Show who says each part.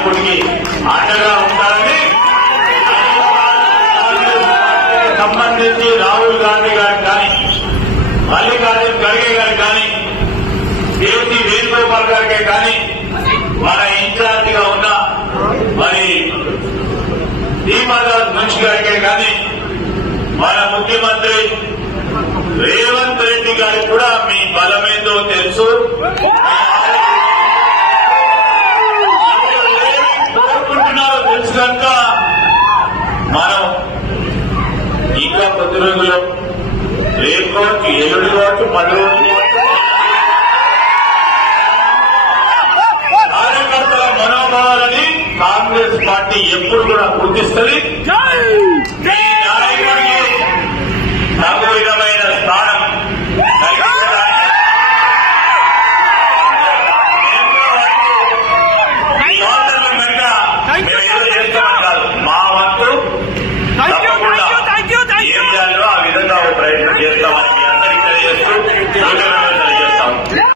Speaker 1: నాయకుడికి అండగా ఉండాలని సంబంధించి రాహుల్ గాంధీ గారికి కానీ మల్లికార్జున్ ఖర్గే గారికి కానీ దేవుతి వేణుగోపాల్ గారికే కానీ మన ఇన్ఛార్జిగా ఉన్న మరి దీపాదాస్ మనిషి గారికే కానీ మన ముఖ్యమంత్రి రేపు కావచ్చు ఎల్లుడి కావచ్చు పది రోజులు కార్యకర్తల మనోభావాలని కాంగ్రెస్ పార్టీ ఎప్పుడు కూడా గుర్తిస్తుంది.